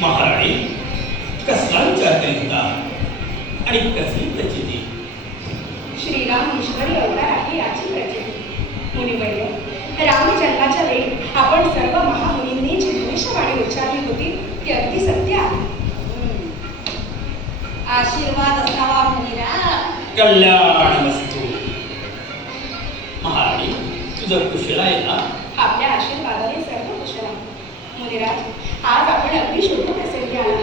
महाराणी कसला विचार करीता आणि कसली प्रचिती? श्रीराम ईश्वरी अवतार आहे याची प्रचिती. मुनिवर्य, राम जन्माच्या वेळी आपण सर्व महामुनींनी जी भविष्यवाणी उच्चारली होती ती अगदी सत्य आहे. आशीर्वाद असावा मुनिराज. कल्याणमस्तु. महाराणी तुझं कुशल आहे ना? आपल्या आशीर्वादाने सर्व कुशल आहे. मुनिराज, आज आपण अगदी शुभ प्रसंगी आला.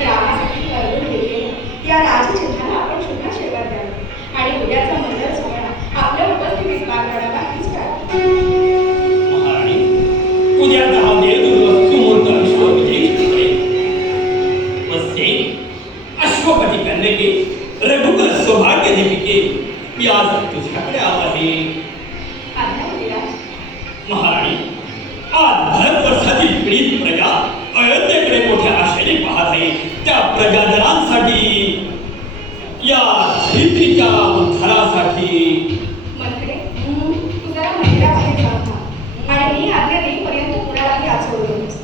रामासाठी करून दिलेल्या या राजचिन्हाला आपण शुभ आशीर्वाद द्यावा आणि उद्याचा मंगल सोहळा आपल्या उपस्थितीत पार पडावा हीच प्रार्थना. महाराणी उद्या 10 देवदूत सुमूर्त विश्वविजयी होते. वस्ते अश्वपती कन्यके रघुकुल सौभाग्य दीपिके मी आज तुझ्याकडे आलो आहे. आज्ञा मुनिराज. महाराणी आज भारतवर्षातील पीडित प्रजा अयोध्येकडे मोठ्या आशेने पाहत आहे. त्या प्रजाजनांसाठी या धरित्रीच्या उद्धारासाठी मंत्रे, तू जरा मंदिराबाहेर जाऊन थांब आणि मी आज्ञा देईपर्यंत कुणालाही आत सोडू नकोस.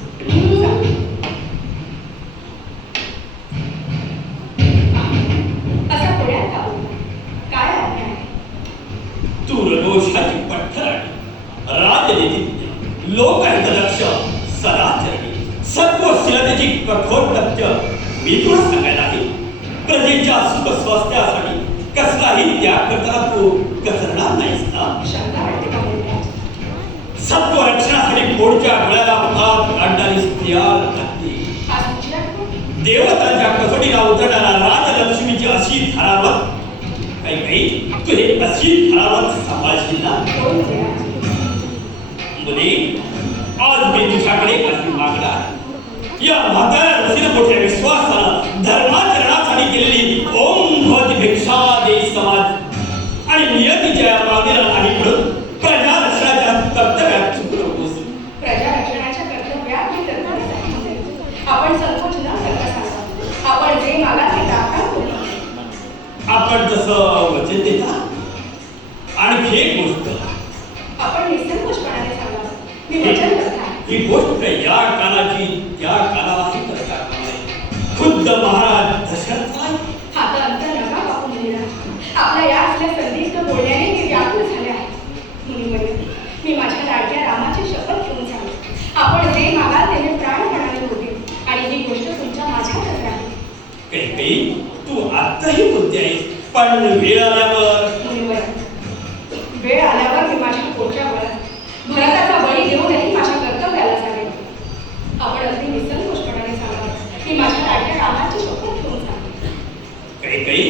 असा पुण्यात का बोलला? काय आज्ञा आहे? दूरदोषाची पठ्ठराणी राजनीती लोकहितलक्ष सदाचरणी सत्वशीलतेची कठोर तथ्य मी तुला सांगायला आहे. प्रजेच्या सुख स्वास्थ्यासाठी कसलाही त्याग करताना तू कचरणार नाहीस ना? शंका वाटते का मुनिराज? सत्व रक्षणासाठी पोटच्या गळ्याला हात काढणारी स्त्रिया लागते. आज तुझी आठवण? देवतांच्या कसोटीला उतरणारा राजलक्ष्मीची अशी धरावत काही तू हे अशी धरावत सांभाळशील ना? हो मुनिराज. मुली आज मी तुझ्याकडे काही मागणं आहे. या म्हाताऱ्या ऋषीने मोठ्या विश्वासानं धर्माचरणासाठी केलेली ओम भवती भिक्षा दे समाज आणि नियतीच्या या मागणीला नाही म्हणून प्रजा रक्षणाच्या कर्तव्यात चुकू नकोस. प्रजा रक्षणाच्या कर्तव्यात मी तत्परच आहे. आपण संकोच न करता सांगा. आपण जे मागाल ते तात्काळ करू. आपण जसं वचन देता. आणखी एक गोष्ट, आपण निसंकोचपणाने सांगा. मी वचन करत आहे. ही गोष्ट या काळाची त्या काळालाही करता कामा नये. खुद्द महाराज दशरथ हा तर अंतर नका बापू मुनिराज. आपल्या या असल्या संदिग्ध बोलण्याने मी व्याकुळ झाले आहे. मुनिवर्य, मी माझ्या लाडक्या रामाची शपथ घेऊन सांगते. आपण जे मागाल ते मी प्राणपणाने होते आणि ही गोष्ट तुमच्या माझ्यातच राहील. काही तू आत्ताही बोलते आहेस, पण वेळ आल्यावर. मुनिवर्य, वेळ आल्यावर मी माझ्या पोटच्या बळात भरताचा बळी देऊनही माझ्या कर्तव्याला सांगेन. आपण अगदी निसंकोचपणाने सांगा. मी माझ्या लाडक्या रामाची शपथ घेऊन सांगते. काही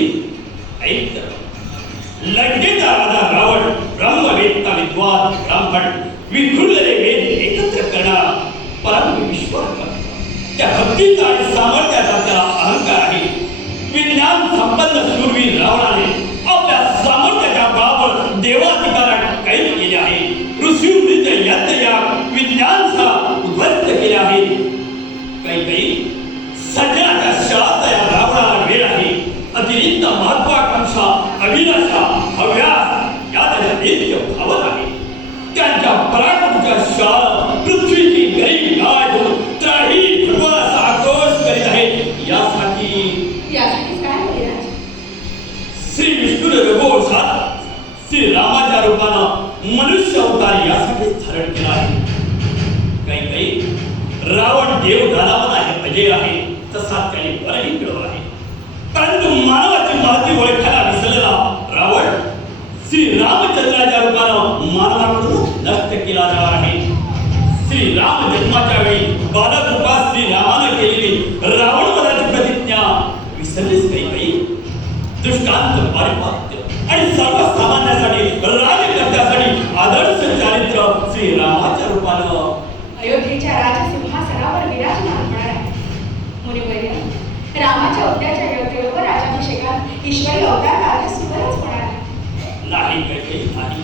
ऐक तर. लंकेचा राजा रावण ब्रह्मवेत्ता विद्वान ब्राह्मण विखुरलेले वेद एकत्र करणारा परम विश्वकर्ता. त्या भक्तीचा आणि सामर्थ्याचा त्याला अहंकार आहे. विज्ञान संपन्न शूरवीर रावणाने आपल्या सामर्थ्याच्या बळावर देवाधिकारात कैद केले आहे. ऋषीमृत यज्ञ या विज्ञानचा उद्ध्वस्त केले आहे. काही सज्जनाच्या शाळाचा या रावणाला वेळ आहे. अतिरिक्त महत्वाकांक्षा अभिलाषा हव्यास या त्याच्या नित्य भावत आहे. त्यांच्या पराक्रमाच्या शाळा पृथ्वीची गरीब गाय होऊन त्राही भगवानाचा आक्रोश करीत आहेत. यासाठी काय मुनिराज? श्री विष्णूने रघुवंशात श्री रामाच्या रूपानं मनुष्य अवतार यासाठी धारण केला आहे. काही रावण देव दानवाला हे अजय आहे, तसा त्याने बलही मिळवला आहे. परंतु मानवाची महती ओळखायला विसरलेला रावण श्री रामचंद्राच्या रूपानं मानवाकडून नष्ट केला जाणार आहे. श्री राम जन्माच्या वेळी बालक रूपात श्री रामानं केलेली रावण वधाची प्रतिज्ञा विसरलीच काही. दृष्टांत पारिपात्य आणि सर्वसामान्यासाठी राजकर्त्यासाठी आदर्श चारित्र्य श्री रामाच्या रूपानं अयोध्येच्या राजसिंहासनावर विराजमान होणार आहे. मुनिवर्य, रामाच्या उद्याच्या योग्यतेवर राजाभिषेकात ईश्वरी अवतार कार्य सुखरच होणार आहे. नाही काही नाही.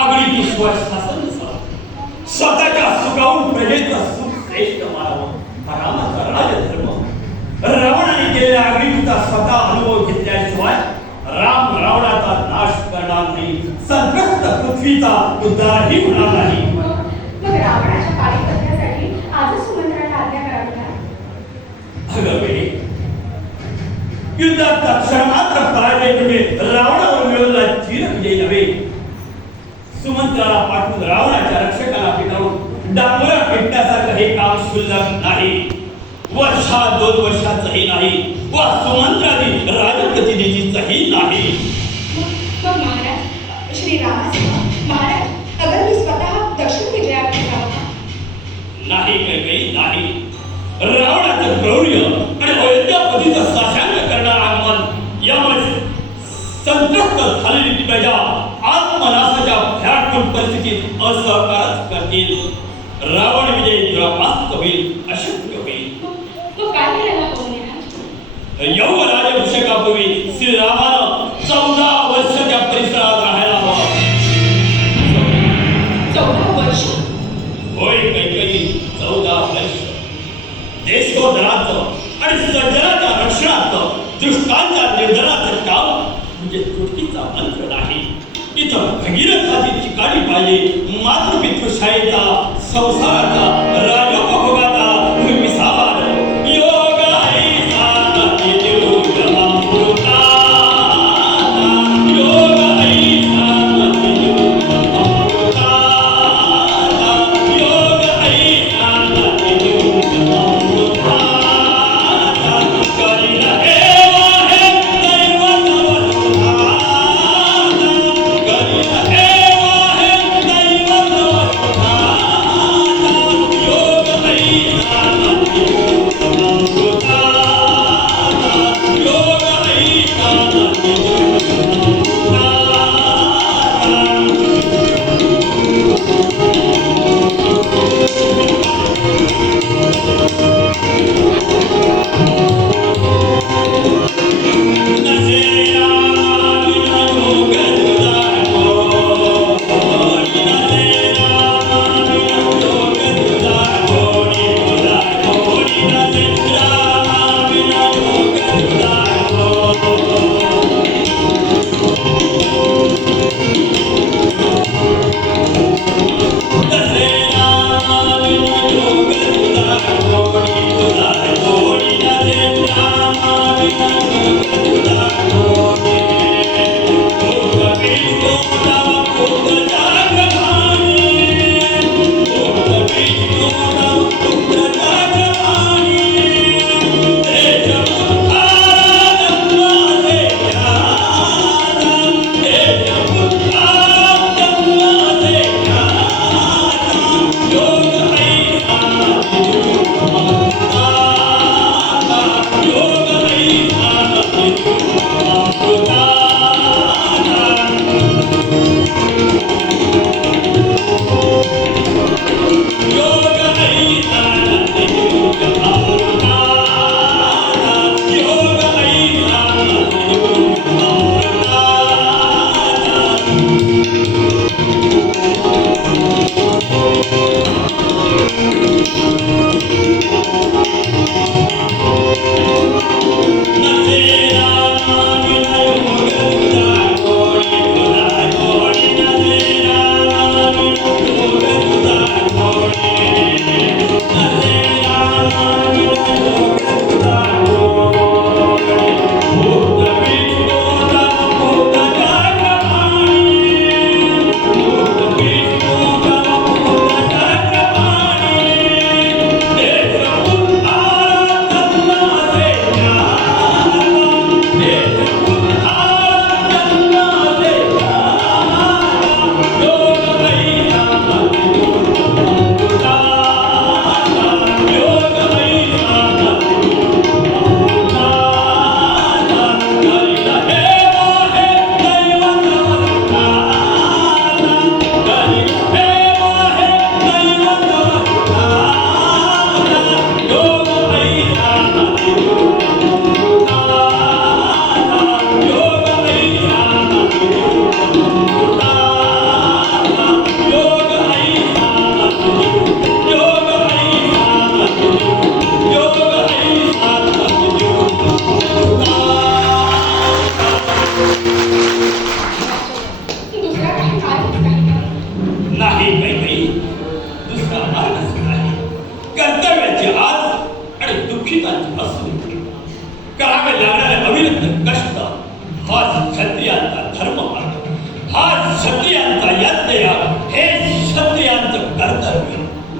आगळी विश्वास शासन नसावा. स्वतःच्या सुखावून प्रजेचं सुख श्रेष्ठ मानावं हा रामाचा राजधर्म. रावणाने केलेल्या आगळीचा स्वतः अनुभव घेतल्याशिवाय राम रावणाचा नाश करणार नाही. संत्रस्त पृथ्वीचा उद्धारही होणार नाही. मग राम करून डांगोरा पेटण्यासारखं हे काम क्षुल्लक नाही. वर्षात 2 वर्षाचंही नाही वा सुमंत्रादी राजप्रतिनिधीचंही नाही. मग महाराज श्रीरामासह महाराज अगर मी स्वतः दक्षिण विजयाकडे जाऊ का? नाही काही नाही. रावणाचं क्रौर्य आणि अयोध्यापतीचं साशांत करणारं आगमन यामुळे संत्रस्त झालेली ती प्रजा आत्मनाशाच्या भयानक परिस्थितीत असहकारच करतील. रावण विजय दुरापास्त होईल, अशक्य होईल. मग काय करायला हवं महाराज? यौवराजाभिषेकापूर्वी श्रीरामानं 14 वर्ष त्या परिसरात राहायला हवं. 14 वर्ष? होय काही 14 वर्ष. देशोधराचं आणि सज्जनाच्या रक्षणाचं दुष्टांच्या निर्धाराचं काम म्हणजे चुटकीचा मंत्र नाही. इथं भगीरथाची चिकाटी पाहिजे. मातृपितृशाहीचा संसाराचा राजोपभोगाचा विसावा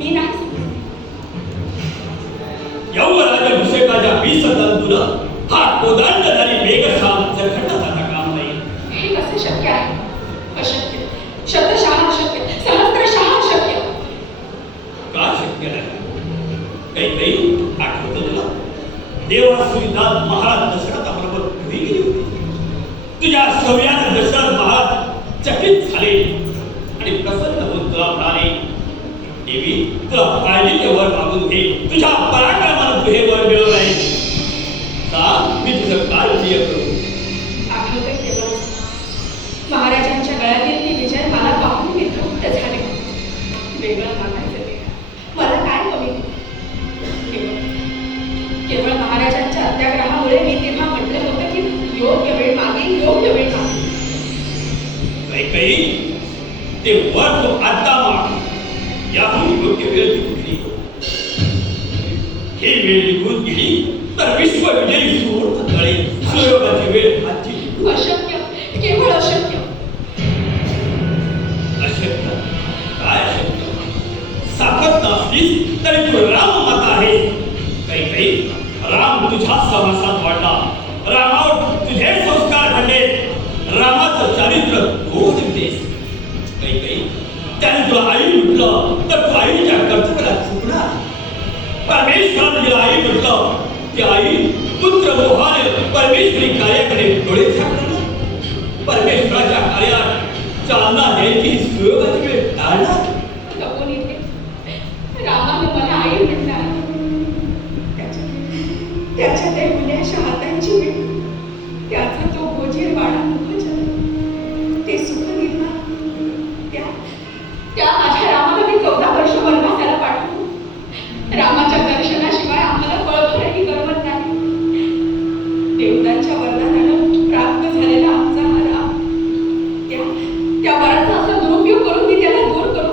मी नाही समजले. यौवराजाभिषेकाच्या 20 तंतूनं हा कोदांडणारी मेघश्याम जखंड झाला काम नाही. हे कसे शक्य आहे? अशक्य, शतशः अशक्य, सहस्त्रशः अशक्य. का शक्य नाही? काही आठवतं तुला? देवासुरीनाथ महाराज दशरथाबरोबर घरी गेली होती. तुझ्या शौर्याने दशरथ महाराज चकित झाले आणि प्रसन्न होऊन तुला म्हणाले, देवी तुला पाहिजे ते वर मागून घे. तुझ्या पराक्रमानं तू हे वर मिळवलं आहे. मी तुझं काय प्रिय करू? आठवतंय तेव्हा महाराजांच्या गळ्यातील ती विजय मला पाहून मी तृप्त झाले. वेगळं मागायचं ते मला काय कमी? केवळ महाराजांच्या अत्याग्रहामुळे मी तेव्हा म्हटलं होतं की योग्य वेळ मागेल, योग्य वेळ मागेल. काही ते वर तो आता माग. याहून योग्य वेळ ती कुठली? ही वेळ निघून गेली तर विश्व विजयी सुहूर्त तळे सुयोगाची वेळ आजची. अशक्य, केवळ अशक्य. अशक्य? काय अशक्य? सापत नसलीस तरी तू राम माता आहे. काही राम तुझ्या समासात वाढला. रामावर तुझे संस्कार घडले. रामाचं चारित्र्य गोड देस. काही त्याने तुला आई म्हटलं तर तू आईच्या कर्तव्याला चुकणार. परमेश्वराने तिला आई म्हटलं ती आई पुत्र मोहाने परमेश्वरी कार्याकडे डोळे झाकणार. परमेश्वराच्या कार्यात चालना द्यायची सुयोगाची वेळ टाळणार. नको नेते, रामाने मला आई म्हटलं. त्याच्या त्या मुलाच्या हातांची वेळ, त्याचा तो गोजीर वाडा मुखजन, ते सुख निर्माण, त्या माझ्या रामाला मी 14 वर्ष वनवासाला पाठवू. रामाच्या दर्शनाशिवाय आम्हाला पळखोरही करमत नाही. देवतांच्या वरदानानं प्राप्त झालेला आमचा हा राम, त्या वराचा असा दुरुपयोग करून मी त्याला दूर करू.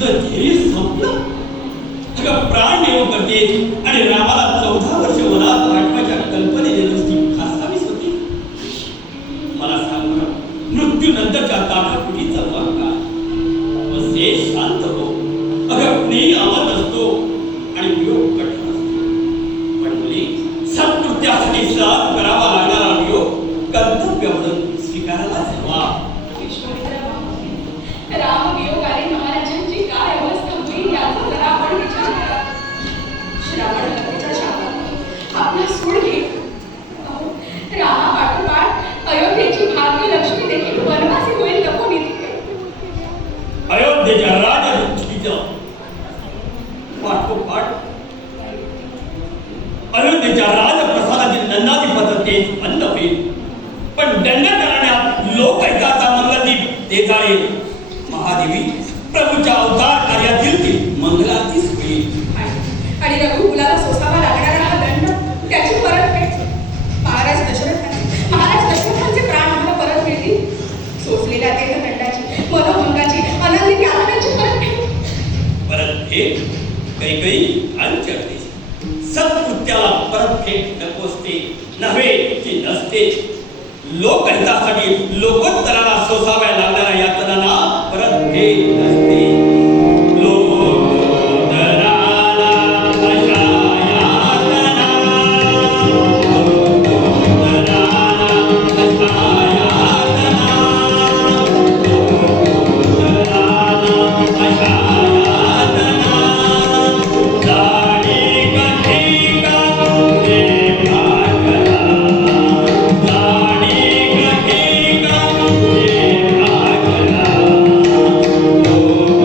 तुझं धैर्य संपलं. अगं प्राण देव करते आणि रामाला 14 वर्ष वनात पाठवायच्या कल्पनेने नुसती फासावीच होती. मला सांग बरं, मृत्यूनंतरच्या ताटापुटीचा वाका असे शांत हो. अगं स्नेही आवत असतो आणि वियोग कठीण असतो. पण मुली, सत्कृत्यासाठी सहन करावा लागणारा वियोग कर्तव्य म्हणून स्वीकारायलाच हवा. विश्वामित्र बाबा, रामवियोगाने महाराजांची काय अवस्था होईल याचा जरा आपण विचार करा. श्रावण नदीच्या शापात आपला सूड घेईल. अहो, रामापाठोपाठ अयोध्येची भाग्यलक्ष्मी देखील वनवासी होईल लपवणीत. अयोध्येच्या राजलक्ष्मीचं पाठोपाठ अयोध्येच्या राजप्रसादाची नंदाधिपत तेच बंद होईल. पण दंड करण्यात लोकहिताचा मंगलदीप ते जाळेल. महादेवी प्रभूच्या अवतार कार्यातील ती मंगलारतीच होईल. आणि रघुकुलाला सोसावा लागणारा हा दंड त्याची परतफेड. महाराज दशरथांचे प्राण आम्हाला परत मिळतील. सोसलेल्या देहदंडाची, मनोभंगाची, आनंदी आनंदाची परतफेड. परतफेड कैकई अंचळते. सत्कृत्याला परतफेड नकोसते, नव्हे की नसते. लोकहितासाठी लोकोत्तराला सोसाव्या लागणाऱ्या यातनांना परतफेड नसते. Oh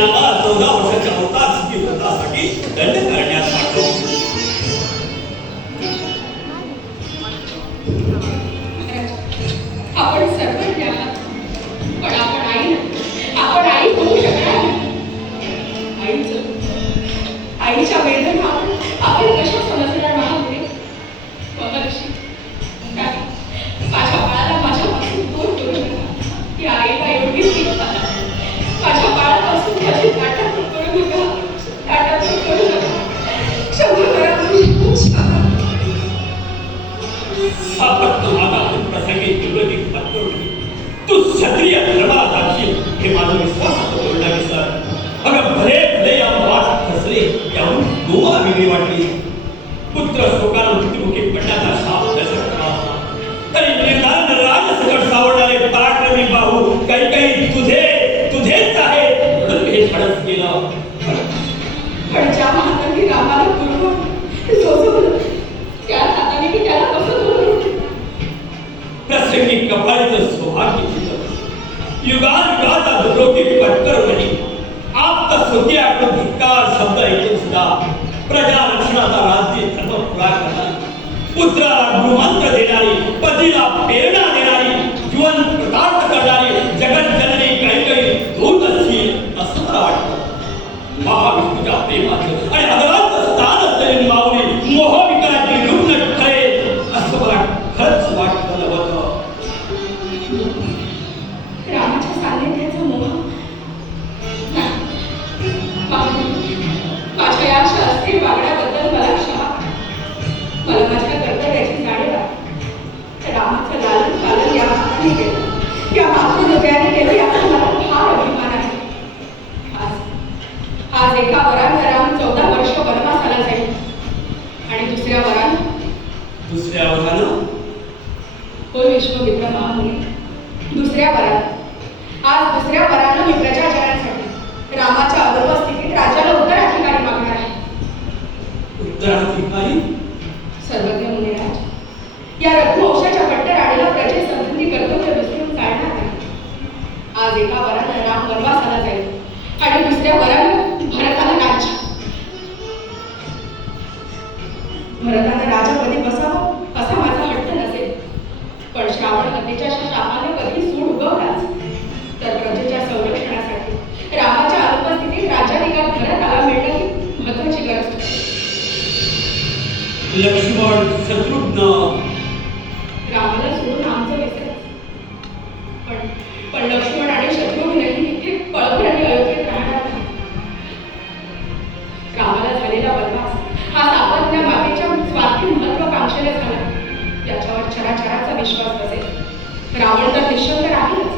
लक्ष्मणाला 14 वर्षाच्या होताच युद्धासाठी दंड करण्यास पाठवले. आपण सर्वज्ञ आहात, पण आपण आई आपण आई होऊ शकणार नाही. आईच्या वेदना आपण कशा समजणार महामुळे? महर्षी, माझ्या बाळाला माझ्यापासून दूर करू नका. ती आईला एवढीच दिसतात. माझ्या बाळापासून त्याची ताटातूट करू नका. ताटातूट करू नका. क्षमा करा प्रसंगी निवृत्ती पत्करून तू क्षत्रिय धर्माला जाशील हे माझं विश्वास बोलला विसर. अगं भले भले या वाट फसले याहून तुम्हाला वेगळी वाटली. पुत्र शोकाला मृत्युमुखी पडण्याचा शाप दशरथाला होता. तरी निर्धार राजसकट सावरणारे पराक्रमी बाहू काही काही तुझेच आहे म्हणून हे धाडस केलं. पण ज्या हाताने रामाला पूर्व सोसवलं त्या हाताने मी त्याला कसं बोलू? प्रसंगी कपाळीचं सौभाग्य दिलं. युगानुयुगाचा दुर्लोकी पत्करवणी आप्त स्वकीयाकडून धिक्कार शब्द ऐकून सुद्धा प्रजा रक्षणाचा राज्य धर्म पुरा करणारी, पुत्राला गुरुमंत्र देणारी, पतीला प्रेरणा देणारी, जीवन प्रताप करणारी जगज्जननी काही काही दूत असतील असं मला वाटतं. महाविष्णूच्या प्रेमाचं आणि अदरांत स्थान असलेली माऊली मोहविकाराची रुग्ण ठरेल असं मला खरंच वाटतं नव्हतं. रामाच्या सान्निध्याचा मोह माझ्या या अशा अस्थिर वागण्याबद्दल मला क्षमा. मला माझ्या कर्तव्याची जाणीव आहे. रामाचं लालन पालन या हाताने केलं, या मातृहृदयाने केलं याचा मला फार अभिमान आहे. आज एका वरानं राम 14 वर्ष वनवासाला जाईल आणि दुसऱ्या वरानं हो विश्वमित्र महामुनी, दुसऱ्या वरानं मी प्रजाजनांसाठी रामाच्या अनुपस्थितीत राजाला उत्तराधिकारी मागणार आहे. उत्तराधिकारी? सर्वज्ञ मुनिराज, या रघुवंशाच्या पट्टराणीला प्रजेत संबंधी कर्तव्य विसरून चालणार नाही. आज एका वरानं राम वनवासाला जाईल आणि दुसऱ्या वरानं भरताला राज्य. भरतानं राजापदी बसावं असा माझा हट्ट नसेल, पण श्रावण नदीच्या शापाने कधी सूड उगवलाच तर प्रजेच्या संरक्षणासाठी रामाच्या अनुपस्थितीत राज्याधिकार भरताला मिळणं ही महत्वाची गरज आहे. लक्ष्मण शत्रुघ्न रामाला सोडून आमचं विसर, पण लक्ष्मण आणि शत्रुघ्नही इथे पळभराने अयोध्येत राहणार नाही. रामाला झालेला वनवास हा सापत्न्या मातेच्या स्वार्थी महत्वाकांक्षेने झाला याच्यावर चराचराचा विश्वास असेल. रावण तर निशब्द राहीलच,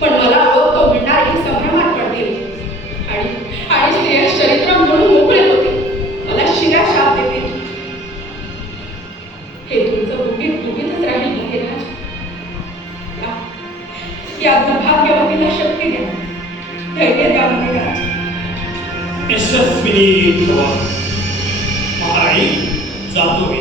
पण मला ओळखतो म्हणणारही संभ्रमात पडतील आणि श्रेयस चरित्र म्हणून मोकळे होते, मला शिव्या शाप देतील. हे तुमचं गुपितच राहील मुनिराज. या दुर्भाग्यवतीला शक्ती द्या, धैर्य द्या मुनिराज. यशस्विनी भव. महाराणी जातो मी.